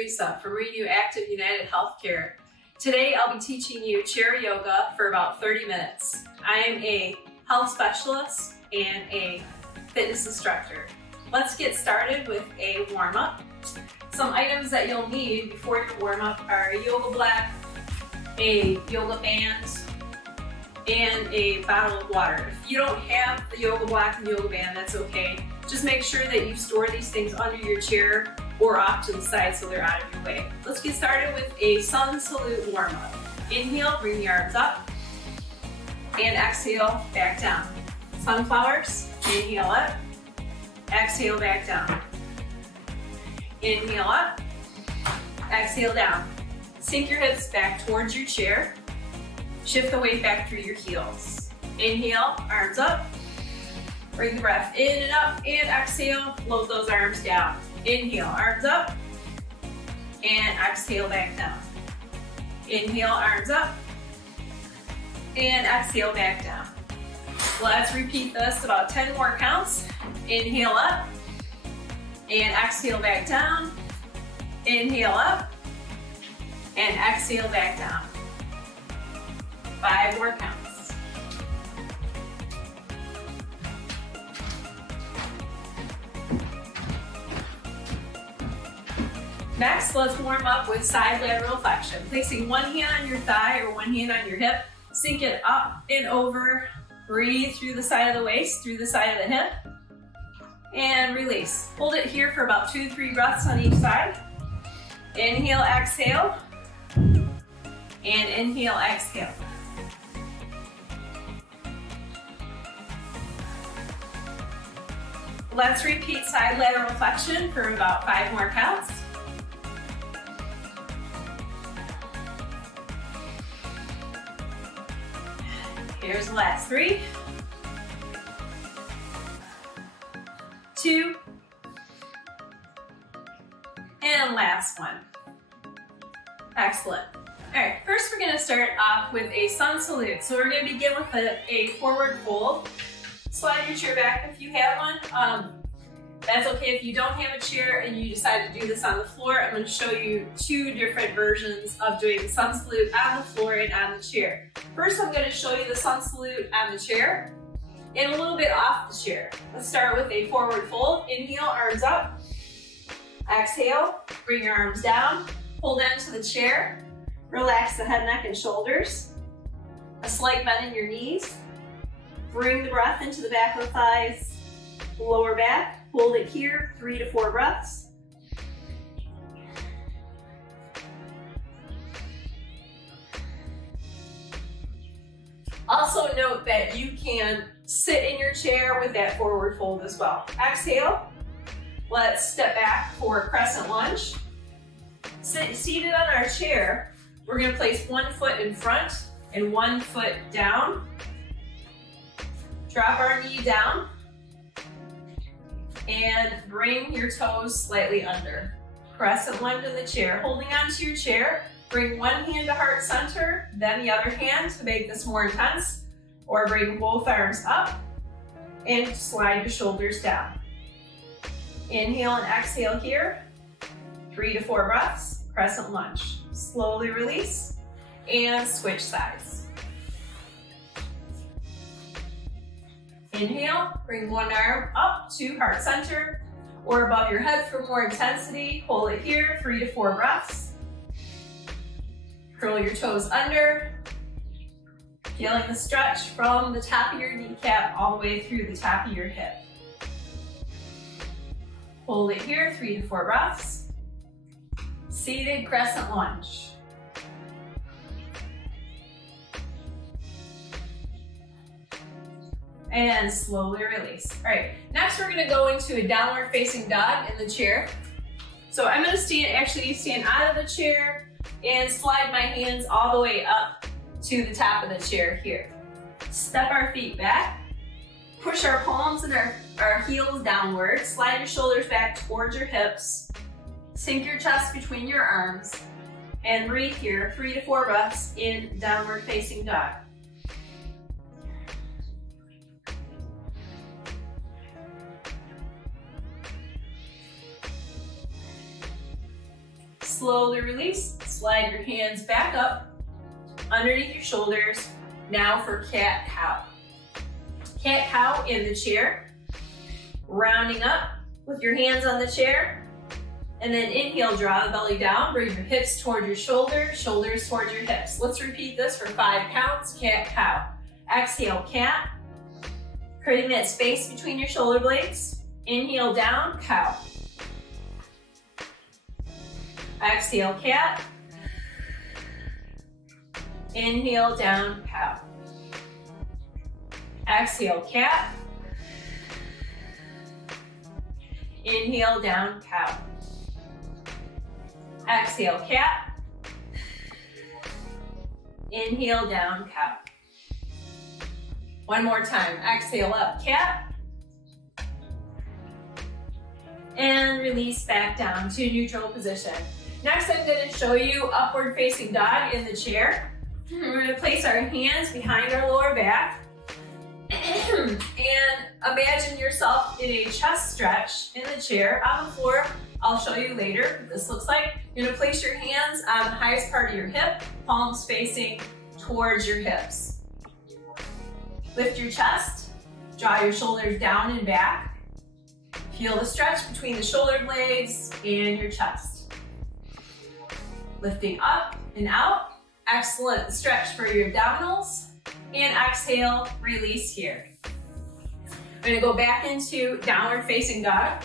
Teresa from Renew Active United Healthcare. Today I'll be teaching you chair yoga for about 30 minutes. I am a health specialist and a fitness instructor. Let's get started with a warm-up. Some items that you'll need before your warm-up are a yoga block, a yoga band, and a bottle of water. If you don't have the yoga block and yoga band, that's okay. Just make sure that you store these things under your chair or off to the side so they're out of your way. Let's get started with a sun salute warm-up. Inhale, bring your arms up, and exhale, back down. Sunflowers, inhale up, exhale, back down. Inhale up, exhale down. Sink your hips back towards your chair. Shift the weight back through your heels. Inhale, arms up. Bring the breath in and up, and exhale, float those arms down. Inhale, arms up, and exhale, back down. Inhale, arms up, and exhale, back down. Let's repeat this about 10 more counts. Inhale up, and exhale, back down. Inhale up, and exhale, back down. 5 more counts. Next, let's warm up with side lateral flexion. Placing one hand on your thigh or one hand on your hip, sink it up and over, breathe through the side of the waist, through the side of the hip, and release. Hold it here for about 2 to 3 breaths on each side. Inhale, exhale, and inhale, exhale. Let's repeat side lateral flexion for about 5 more counts. Here's the last 3, 2, and last one. Excellent. All right, first we're going to start off with a sun salute. So we're going to begin with a forward fold. Slide your chair back if you have one. That's okay if you don't have a chair and you decide to do this on the floor. I'm going to show you 2 different versions of doing the sun salute on the floor and on the chair. First, I'm going to show you the sun salute on the chair and a little bit off the chair. Let's start with a forward fold. Inhale, arms up. Exhale, bring your arms down. Hold into the chair. Relax the head, neck, and shoulders. A slight bend in your knees. Bring the breath into the back of the thighs, lower back. Hold it here, 3 to 4 breaths. Also note that you can sit in your chair with that forward fold as well. Exhale. Let's step back for Crescent Lunge. Seated on our chair, we're going to place 1 foot in front and 1 foot down. Drop our knee down and bring your toes slightly under. Crescent Lunge in the chair. Holding onto your chair, bring one hand to heart center, then the other hand to make this more intense, or bring both arms up and slide your shoulders down. Inhale and exhale here, 3 to 4 breaths, Crescent Lunge. Slowly release and switch sides. Inhale, bring one arm up to heart center or above your head for more intensity. Hold it here, 3 to 4 breaths. Curl your toes under, feeling the stretch from the top of your kneecap all the way through the top of your hip. Hold it here, 3 to 4 breaths. Seated Crescent Lunge. And slowly release. All right, next we're gonna go into a downward facing dog in the chair. So I'm gonna stand out of the chair and slide my hands all the way up to the top of the chair here. Step our feet back, push our palms and our heels downward, slide your shoulders back towards your hips, sink your chest between your arms, and breathe here, 3 to 4 breaths in downward facing dog. slowly release. Slide your hands back up underneath your shoulders. Now for cat-cow. Cat-cow in the chair. Rounding up with your hands on the chair. And then inhale, draw the belly down. Bring your hips toward your shoulders, shoulders toward your hips. Let's repeat this for 5 counts. Cat-cow. Exhale, cat. Creating that space between your shoulder blades. Inhale, down, cow. Exhale, cat. Inhale, down, cow. Exhale, cat. Inhale, down, cow. Exhale, cat. Inhale, down, cow. One more time. Exhale, up, cat. And release back down to neutral position. Next, I'm going to show you upward facing dog in the chair. We're going to place our hands behind our lower back. And imagine yourself in a chest stretch in the chair on the floor. I'll show you later what this looks like. You're going to place your hands on the highest part of your hip, palms facing towards your hips. Lift your chest, draw your shoulders down and back. Feel the stretch between the shoulder blades and your chest. Lifting up and out. Excellent stretch for your abdominals. And exhale, release here. I'm going to go back into downward facing dog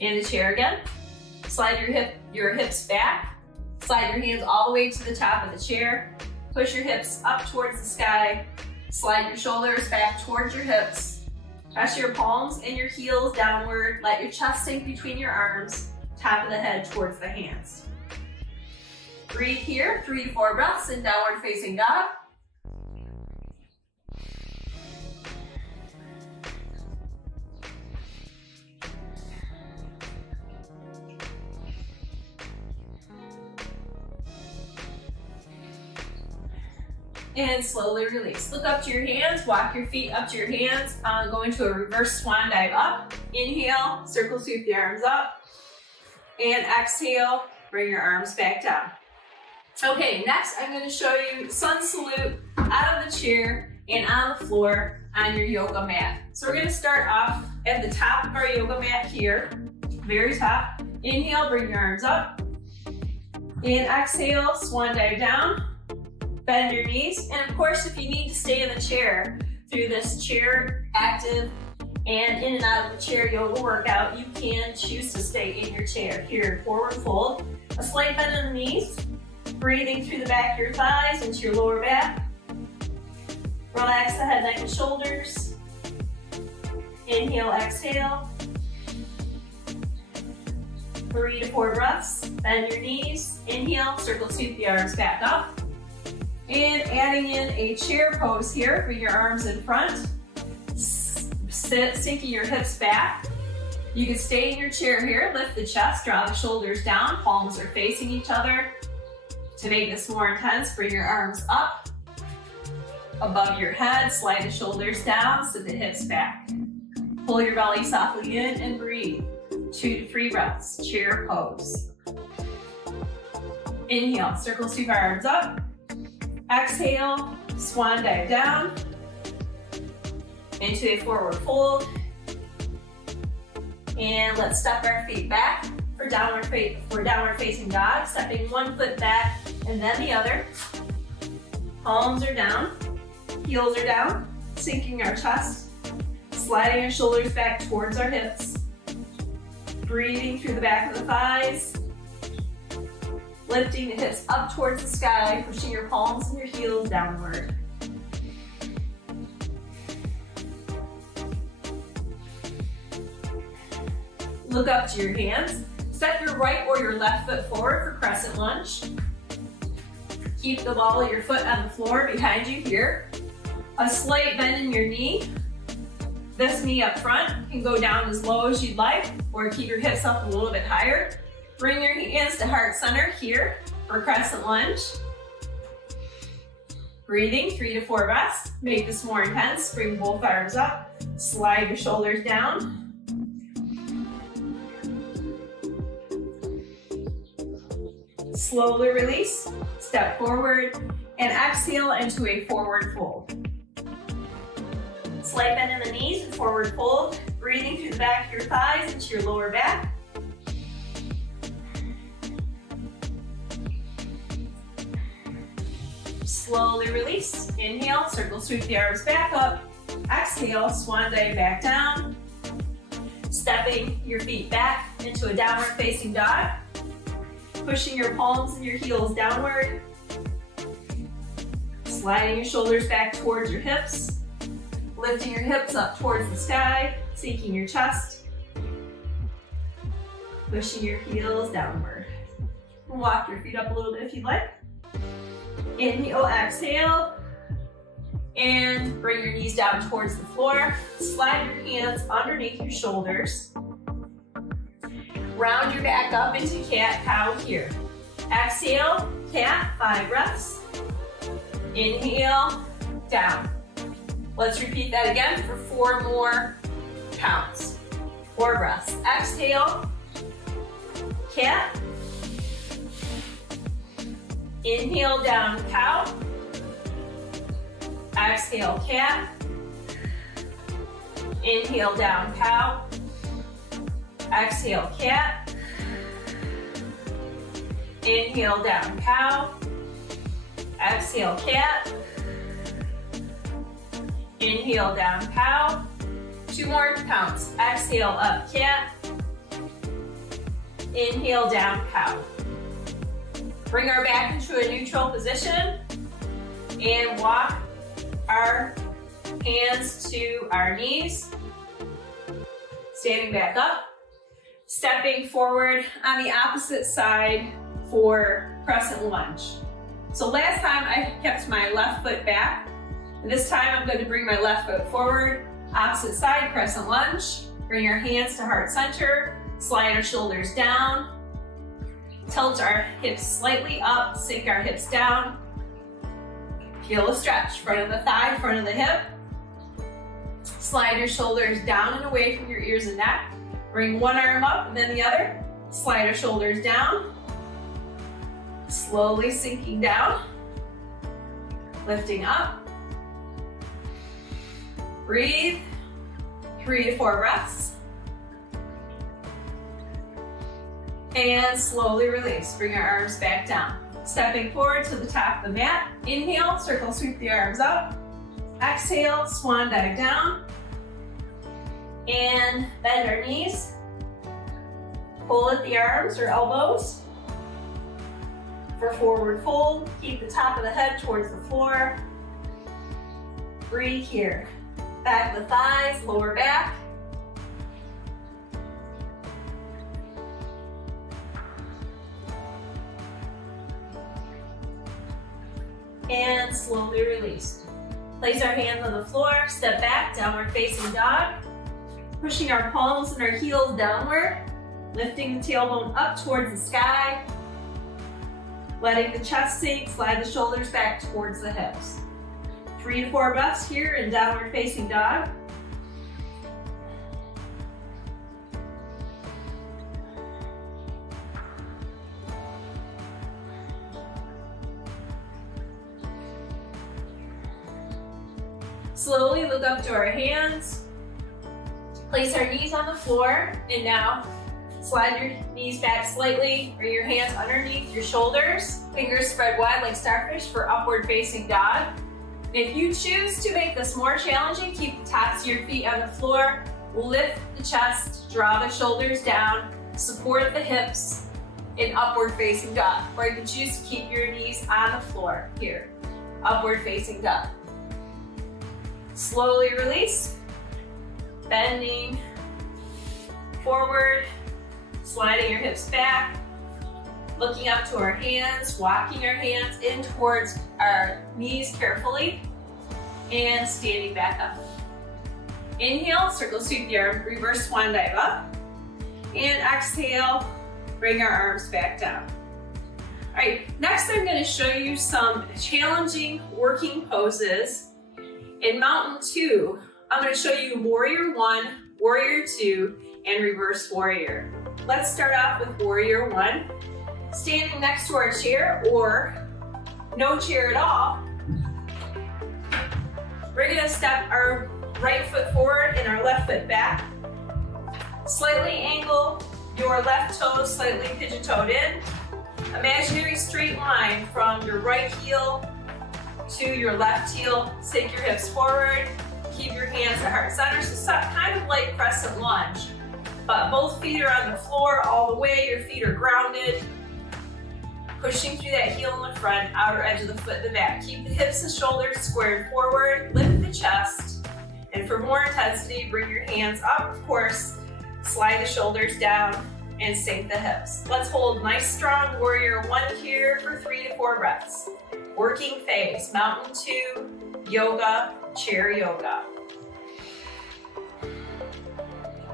in the chair again. Slide your hips back. Slide your hands all the way to the top of the chair. Push your hips up towards the sky. Slide your shoulders back towards your hips. Press your palms and your heels downward. Let your chest sink between your arms. Top of the head towards the hands. Breathe here, 3 to 4 breaths in downward facing dog. And slowly release. Look up to your hands, walk your feet up to your hands. Go into a reverse swan dive up. Inhale, circle sweep the arms up. And exhale, bring your arms back down. Okay, next I'm going to show you sun salute out of the chair and on the floor on your yoga mat. So we're going to start off at the top of our yoga mat here, very top. Inhale, bring your arms up. And exhale, swan dive down. Bend your knees. And of course, if you need to stay in the chair through this chair active and in and out of the chair yoga workout, you can choose to stay in your chair. Here, forward fold. A slight bend in the knees. Breathing through the back of your thighs into your lower back. Relax the head, neck, and shoulders. Inhale, exhale. 3 to 4 breaths. Bend your knees. Inhale, circle sweep the arms back up. And adding in a chair pose here. Bring your arms in front. Sinking your hips back. You can stay in your chair here. Lift the chest, draw the shoulders down. Palms are facing each other. To make this more intense, bring your arms up above your head, slide the shoulders down, sit the hips back. Pull your belly softly in and breathe. 2 to 3 breaths, chair pose. Inhale, circle sweep arms up. Exhale, swan dive down into a forward fold. And let's step our feet back for downward facing dog, stepping one foot back and then the other. Palms are down, heels are down, sinking our chest, sliding our shoulders back towards our hips, breathing through the back of the thighs, lifting the hips up towards the sky, pushing your palms and your heels downward. Look up to your hands. Step your right or your left foot forward for Crescent Lunge. Keep the ball of your foot on the floor behind you here. A slight bend in your knee. This knee up front can go down as low as you'd like, or keep your hips up a little bit higher. Bring your hands to heart center here for Crescent Lunge. Breathing, 3 to 4 breaths. Make this more intense. Bring both arms up. Slide your shoulders down. Slowly release, step forward, and exhale into a forward fold. Slight bend in the knees and forward fold, breathing through the back of your thighs into your lower back. Slowly release, inhale, circle sweep the arms back up. Exhale, swan dive back down. Stepping your feet back into a downward facing dog. Pushing your palms and your heels downward. Sliding your shoulders back towards your hips. Lifting your hips up towards the sky, sinking your chest. Pushing your heels downward. Walk your feet up a little bit if you'd like. Inhale, exhale. And bring your knees down towards the floor. Slide your hands underneath your shoulders. Round your back up into cat-cow here. Exhale, cat, 5 breaths. Inhale, down. Let's repeat that again for 4 more counts. 4 breaths. Exhale, cat. Inhale, down, cow. Exhale, cat. Inhale, down, cow. Exhale, cat. Inhale, down, cow. Exhale, cat. Inhale, down, cow. 2 more counts. Exhale, up, cat. Inhale, down, cow. Bring our back into a neutral position and walk our hands to our knees. Standing back up. Stepping forward on the opposite side for Crescent Lunge. So last time I kept my left foot back. And this time I'm going to bring my left foot forward. Opposite side, Crescent Lunge. Bring our hands to heart center. Slide our shoulders down. Tilt our hips slightly up. Sink our hips down. Feel a stretch. Front of the thigh, front of the hip. Slide your shoulders down and away from your ears and neck. Bring one arm up and then the other. Slide our shoulders down. Slowly sinking down. Lifting up. Breathe. 3 to 4 breaths. And slowly release. Bring our arms back down. Stepping forward to the top of the mat. Inhale, circle sweep the arms up. Exhale, swan dive down. And bend our knees. Pull at the arms or elbows. For forward fold, keep the top of the head towards the floor. Breathe here. Back of the thighs, lower back. And slowly release. Place our hands on the floor, step back, downward facing dog. Pushing our palms and our heels downward. Lifting the tailbone up towards the sky. Letting the chest sink, slide the shoulders back towards the hips. 3 to 4 breaths here in downward facing dog. Slowly look up to our hands. Place our knees on the floor, and now slide your knees back slightly. Bring your hands underneath your shoulders. Fingers spread wide like starfish for upward facing dog. If you choose to make this more challenging, keep the tops of your feet on the floor. Lift the chest, draw the shoulders down, support the hips in upward facing dog. Or you can choose to keep your knees on the floor here. Upward facing dog. Slowly release. Bending forward, sliding your hips back, looking up to our hands, walking our hands in towards our knees carefully, and standing back up. Inhale, circle sweep the arm, reverse swan dive up, and exhale, bring our arms back down. All right, next I'm going to show you some challenging working poses. In Mountain 2, I'm going to show you Warrior 1, Warrior 2, and Reverse Warrior. Let's start off with Warrior 1. Standing next to our chair or no chair at all, we're gonna step our right foot forward and our left foot back. Slightly angle your left toes, slightly pigeon-toed in. Imaginary straight line from your right heel to your left heel. Take your hips forward, keep your hands at heart center. So kind of like Crescent Lunge, but both feet are on the floor all the way, your feet are grounded. Pushing through that heel in the front, outer edge of the foot in the back. Keep the hips and shoulders squared forward, lift the chest, and for more intensity, bring your hands up, of course, slide the shoulders down, and sink the hips. Let's hold nice strong warrior one here for 3 to 4 breaths. Working phase, mountain 2, yoga, chair yoga.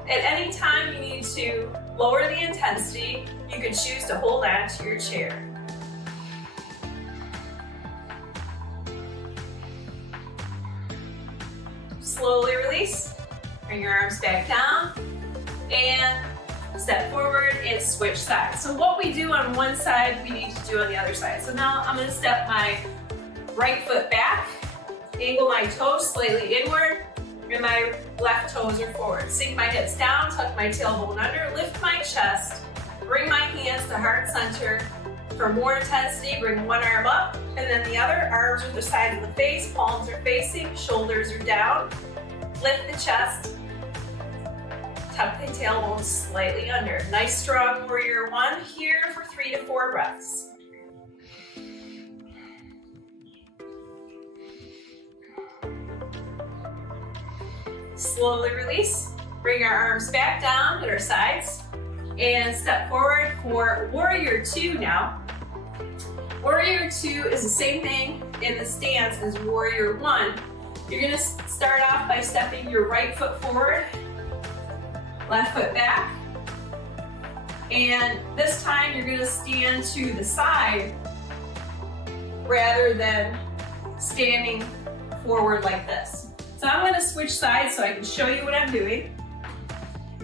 At any time you need to lower the intensity, you can choose to hold on to your chair. Slowly release, bring your arms back down, and step forward and switch sides. So what we do on one side, we need to do on the other side. So now I'm gonna step my right foot back, angle my toes slightly inward, and my left toes are forward. Sink my hips down, tuck my tailbone under, lift my chest, bring my hands to heart center. For more intensity, bring one arm up, and then the other. Arms are the sides of the face, palms are facing, shoulders are down. Lift the chest, tuck the tailbone slightly under. Nice strong warrior one here for 3 to 4 breaths. Slowly release, bring our arms back down at our sides, and step forward for warrior 2 now. Warrior 2 is the same thing in the stance as warrior 1. You're gonna start off by stepping your right foot forward, left foot back, and this time you're gonna stand to the side rather than standing forward like this. So I'm gonna switch sides so I can show you what I'm doing.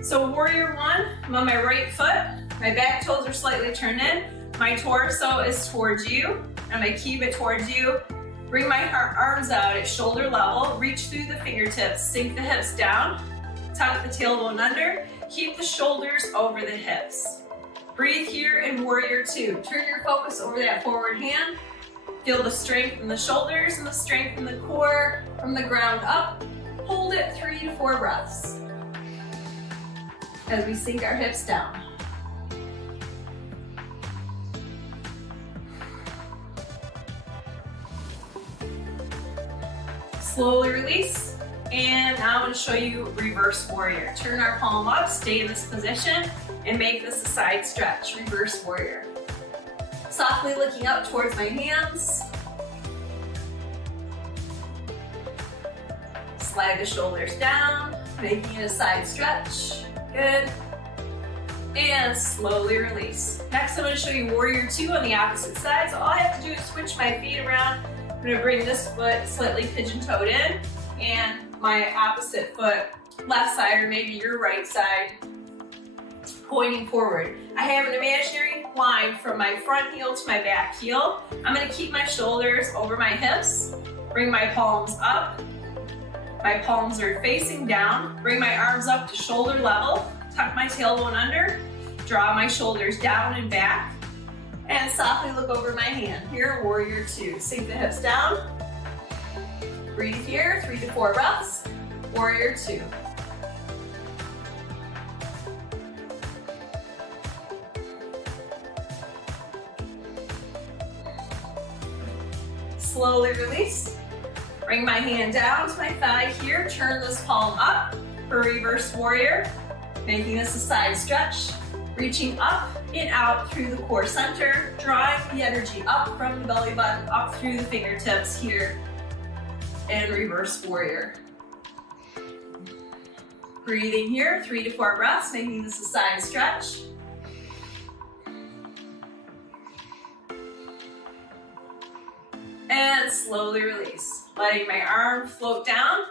So warrior 1, I'm on my right foot, my back toes are slightly turned in, my torso is towards you, I'm gonna keep it towards you. Bring my arms out at shoulder level, reach through the fingertips, sink the hips down, tuck the tailbone under, keep the shoulders over the hips. Breathe here in warrior 2. Turn your focus over that forward hand. Feel the strength in the shoulders and the strength in the core from the ground up. Hold it 3 to 4 breaths as we sink our hips down. Slowly release, and now I'm going to show you reverse warrior. Turn our palm up, stay in this position, and make this a side stretch, reverse warrior. Softly looking up towards my hands. Slide the shoulders down, making it a side stretch. Good. And slowly release. Next, I'm going to show you warrior 2 on the opposite side. So all I have to do is switch my feet around. I'm going to bring this foot slightly pigeon-toed in, and my opposite foot, left side, or maybe your right side, pointing forward. I have an imaginary line from my front heel to my back heel. I'm going to keep my shoulders over my hips, bring my palms up. My palms are facing down. Bring my arms up to shoulder level, tuck my tailbone under, draw my shoulders down and back, and softly look over my hand. Here, warrior 2. Sink the hips down. Breathe here, 3 to 4 breaths. Warrior 2. Slowly release. Bring my hand down to my thigh here. Turn this palm up for reverse warrior, making this a side stretch. Reaching up and out through the core center, drawing the energy up from the belly button, up through the fingertips here, and reverse warrior. Breathing here, 3 to 4 breaths, making this a side stretch. And slowly release, letting my arm float down.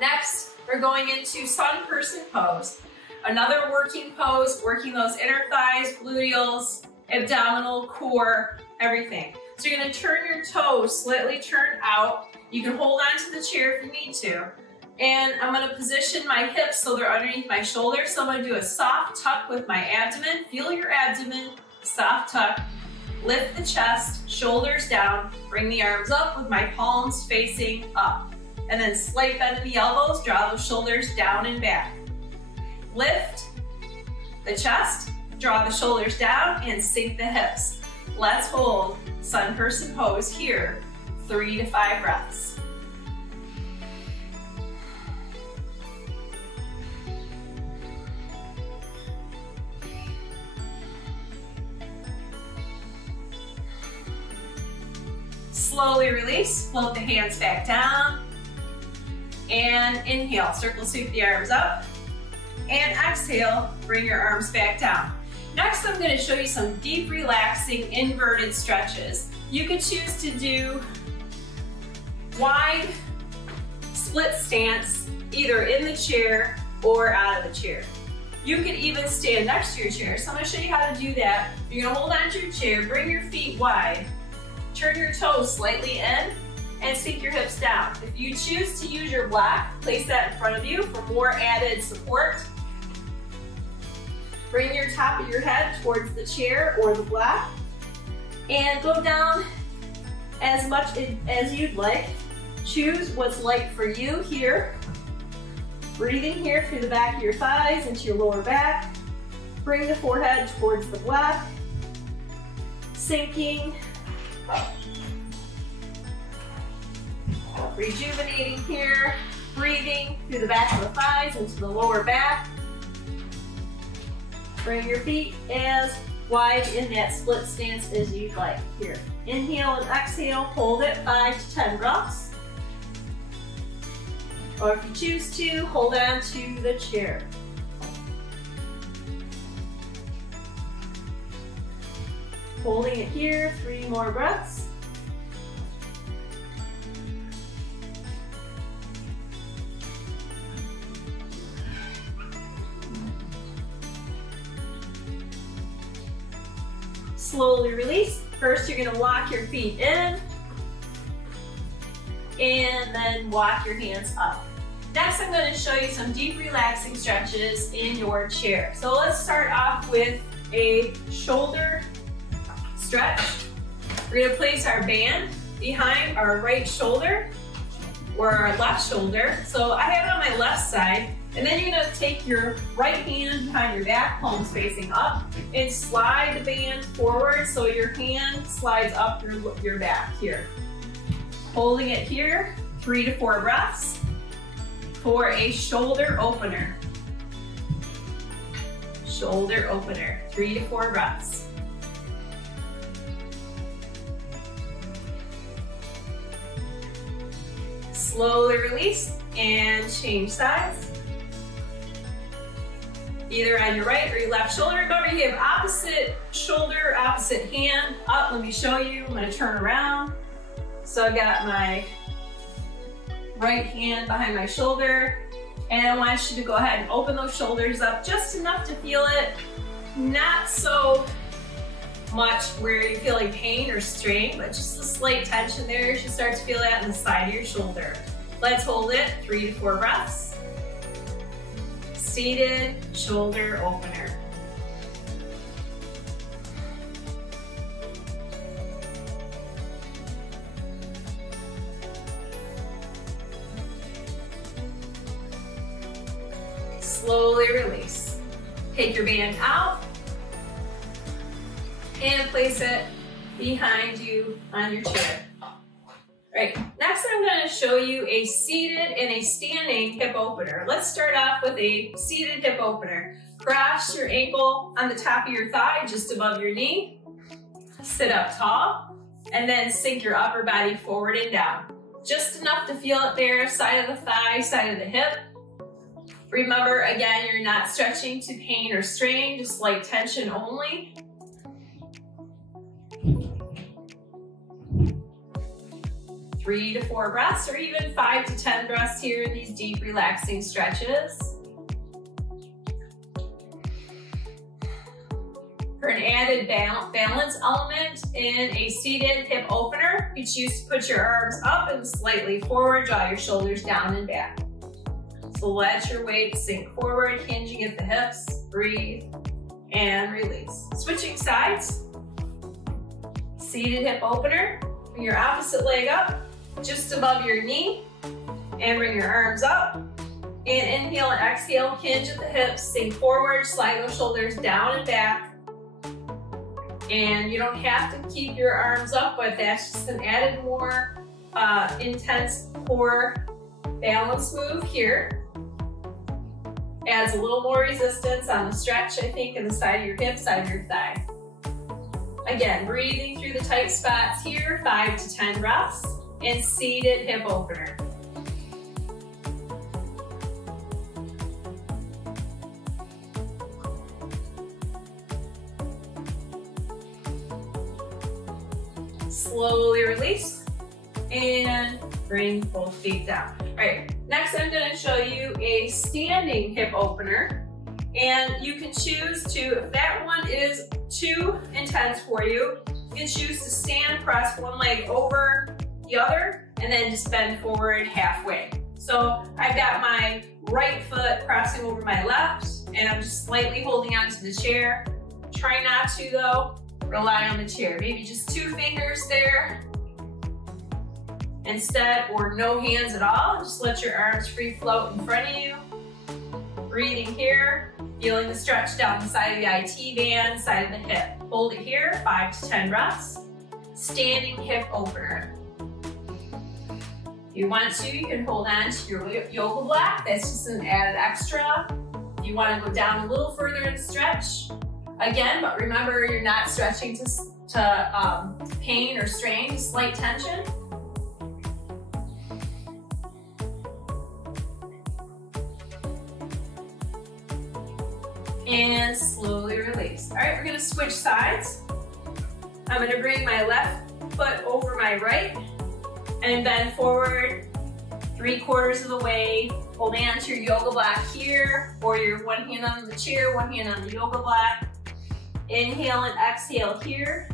Next, we're going into sun person pose. Another working pose, working those inner thighs, gluteals, abdominal, core, everything. So you're gonna turn your toes, slightly turn out. You can hold on to the chair if you need to. And I'm gonna position my hips so they're underneath my shoulders. So I'm gonna do a soft tuck with my abdomen. Feel your abdomen, soft tuck. Lift the chest, shoulders down. Bring the arms up with my palms facing up. And then slight bend in the elbows, draw those shoulders down and back. Lift the chest, draw the shoulders down, and sink the hips. Let's hold sun person pose here, 3 to 5 breaths. Slowly release, float the hands back down, and inhale, circle sweep the arms up, and exhale, bring your arms back down. Next, I'm gonna show you some deep, relaxing, inverted stretches. You could choose to do wide split stance, either in the chair or out of the chair. You could even stand next to your chair. So I'm gonna show you how to do that. You're gonna hold on to your chair, bring your feet wide, turn your toes slightly in, and sink your hips down. If you choose to use your block, place that in front of you for more added support. Bring your top of your head towards the chair or the block, and go down as much as you'd like. Choose what's light for you here. Breathing here through the back of your thighs into your lower back. Bring the forehead towards the block. Sinking. Rejuvenating here, breathing through the back of the thighs into the lower back. Bring your feet as wide in that split stance as you'd like here. Inhale and exhale, hold it 5 to 10 breaths. Or if you choose to, hold on to the chair. Holding it here, 3 more breaths. Slowly release. First, you're gonna walk your feet in, and then walk your hands up. Next, I'm gonna show you some deep, relaxing stretches in your chair. So let's start off with a shoulder stretch. We're gonna place our band behind our right shoulder or our left shoulder. So I have it on my left side, and then you're gonna take your right hand behind your back, palms facing up, and slide the band forward so your hand slides up your back here. Holding it here, 3 to 4 breaths for a shoulder opener. Shoulder opener, 3 to 4 breaths. Slowly release and change sides. Either on your right or your left shoulder. Remember, you have opposite shoulder, opposite hand up. Let me show you. I'm gonna turn around. So I've got my right hand behind my shoulder, and I want you to go ahead and open those shoulders up just enough to feel it. Not so much where you're feeling pain or strain, but just a slight tension there. You should start to feel that on the side of your shoulder. Let's hold it, 3 to 4 breaths. Seated shoulder opener. Slowly release. Take your band out and place it behind you on your chair. Right, next I'm going to show you a seated and a standing hip opener. Let's start off with a seated hip opener. Cross your ankle on the top of your thigh, just above your knee. Sit up tall, and then sink your upper body forward and down. Just enough to feel it there, side of the thigh, side of the hip. Remember, again, you're not stretching to pain or strain, just light tension only. Three to 4 breaths, or even 5 to 10 breaths here in these deep, relaxing stretches. For an added balance element in a seated hip opener, you choose to put your arms up and slightly forward, draw your shoulders down and back. So let your weight sink forward, hinging at the hips, breathe, and release. Switching sides, seated hip opener, bring your opposite leg up, just above your knee, and bring your arms up. And inhale and exhale, hinge at the hips, sink forward, slide those shoulders down and back. And you don't have to keep your arms up, but that's just an added more intense core balance move here. Adds a little more resistance on the stretch, I think, in the side of your hip, side of your thigh. Again, breathing through the tight spots here, 5 to 10 breaths, and seated hip opener. Slowly release and bring both feet down. All right, next I'm going to show you a standing hip opener, and you can choose to, if that one is too intense for you, you can choose to stand, press one leg over the other, and then just bend forward halfway. So I've got my right foot pressing over my left, and I'm just slightly holding onto the chair. Try not to though. Rely on the chair. Maybe just 2 fingers there instead, or no hands at all. Just let your arms free float in front of you. Breathing here, feeling the stretch down the side of the IT band, side of the hip. Hold it here, 5 to 10 breaths. Standing hip opener. If you want to, you can hold on to your yoga block. That's just an added extra. If you want to go down a little further in the stretch, again, but remember, you're not stretching to pain or strain, just slight tension. And slowly release. All right, we're gonna switch sides. I'm gonna bring my left foot over my right and bend forward 3/4 of the way. Hold on to your yoga block here, or your one hand on the chair, one hand on the yoga block. Inhale and exhale here.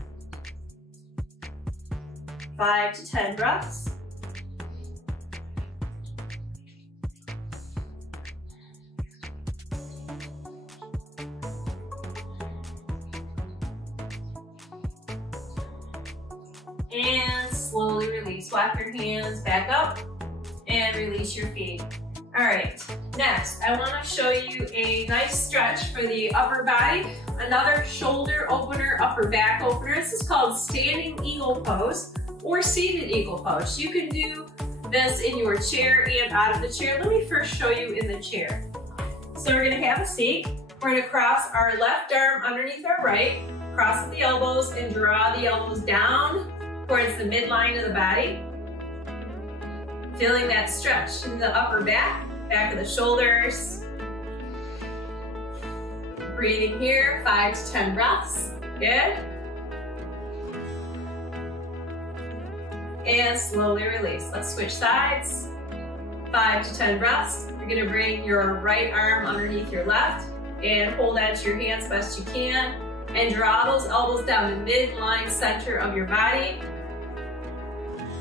5 to 10 breaths. And slowly release. Walk your hands back up and release your feet. All right, next, I want to show you a nice stretch for the upper body. Another shoulder opener, upper back opener. This is called standing eagle pose or seated eagle pose. You can do this in your chair and out of the chair. Let me first show you in the chair. So we're going to have a seat. We're going to cross our left arm underneath our right, cross at the elbows, and draw the elbows down towards the midline of the body. Feeling that stretch in the upper back, back of the shoulders. Breathing here, 5 to 10 breaths. Good. And slowly release. Let's switch sides. 5 to 10 breaths. You're gonna bring your right arm underneath your left and hold onto your hands best you can. And draw those elbows down the midline center of your body.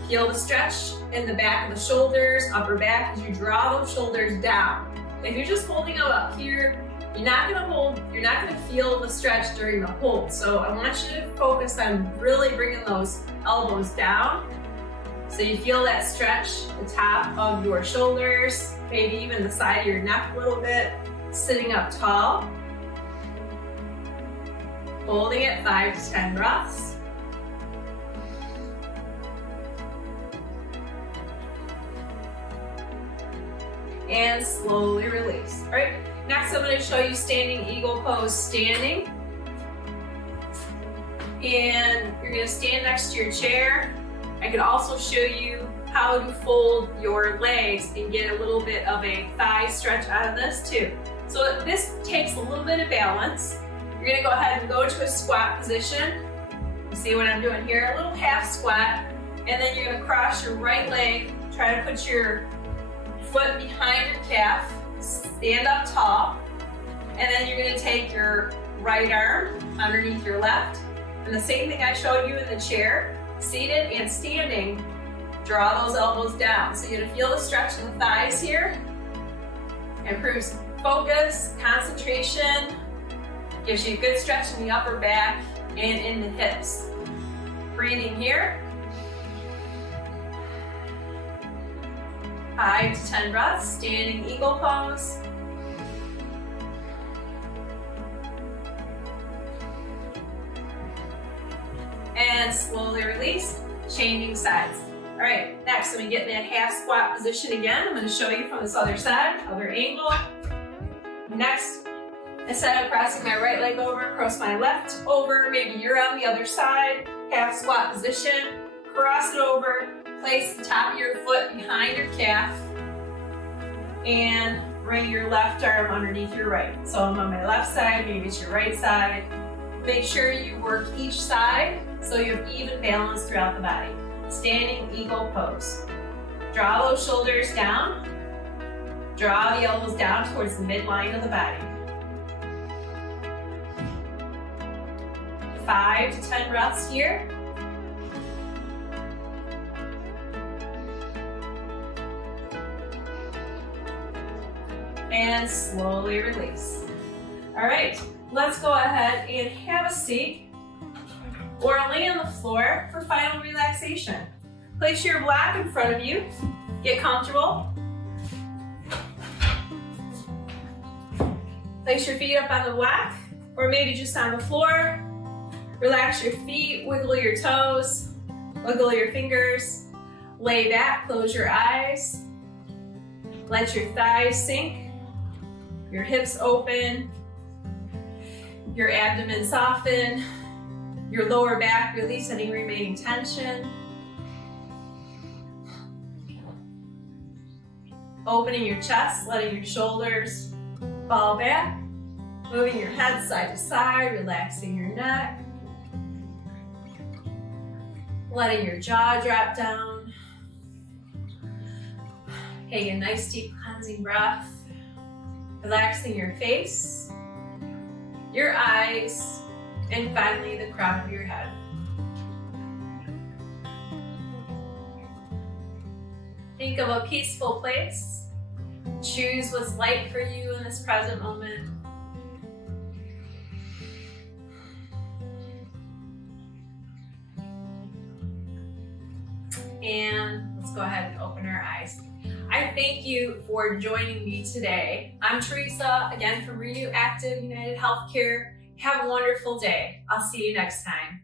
Feel the stretch in the back of the shoulders, upper back, as you draw those shoulders down. If you're just holding them up here, you're not gonna feel the stretch during the hold. So I want you to focus on really bringing those elbows down. So you feel that stretch, the top of your shoulders, maybe even the side of your neck a little bit, sitting up tall. Holding it, 5 to 10 breaths. And slowly release. All right, next I'm going to show you standing eagle pose standing. And you're going to stand next to your chair. I could also show you how to fold your legs and get a little bit of a thigh stretch out of this too. So this takes a little bit of balance. You're going to go ahead and go to a squat position. You see what I'm doing here? A little half squat. And then you're going to cross your right leg. Try to put your foot behind your calf, stand up tall, and then you're going to take your right arm underneath your left. And the same thing I showed you in the chair, seated and standing, draw those elbows down. So you're gonna feel the stretch in the thighs here. Improves focus, concentration, gives you a good stretch in the upper back and in the hips. Breathing here. 5 to 10 breaths, standing eagle pose. And slowly release, changing sides. All right, next I'm gonna get in that half squat position again. I'm gonna show you from this other side, other angle. Next, instead of crossing my right leg over, cross my left over. Maybe you're on the other side, half squat position. Cross it over, place the top of your foot behind your calf, and bring your left arm underneath your right. So I'm on my left side, maybe it's your right side. Make sure you work each side so you have even balance throughout the body. Standing eagle pose. Draw those shoulders down. Draw the elbows down towards the midline of the body. 5 to 10 breaths here. And slowly release. All right, let's go ahead and have a seat or lay on the floor for final relaxation. Place your block in front of you. Get comfortable. Place your feet up on the block or maybe just on the floor. Relax your feet, wiggle your toes, wiggle your fingers. Lay back, close your eyes. Let your thighs sink. Your hips open, your abdomen soften, your lower back release any remaining tension. Opening your chest, letting your shoulders fall back, moving your head side to side, relaxing your neck, letting your jaw drop down. Take a nice deep cleansing breath. Relaxing your face, your eyes, and finally the crown of your head. Think of a peaceful place. Choose what's light for you in this present moment. And let's go ahead and open our eyes. I thank you for joining me today. I'm Teresa, again from Renew Active United Healthcare. Have a wonderful day. I'll see you next time.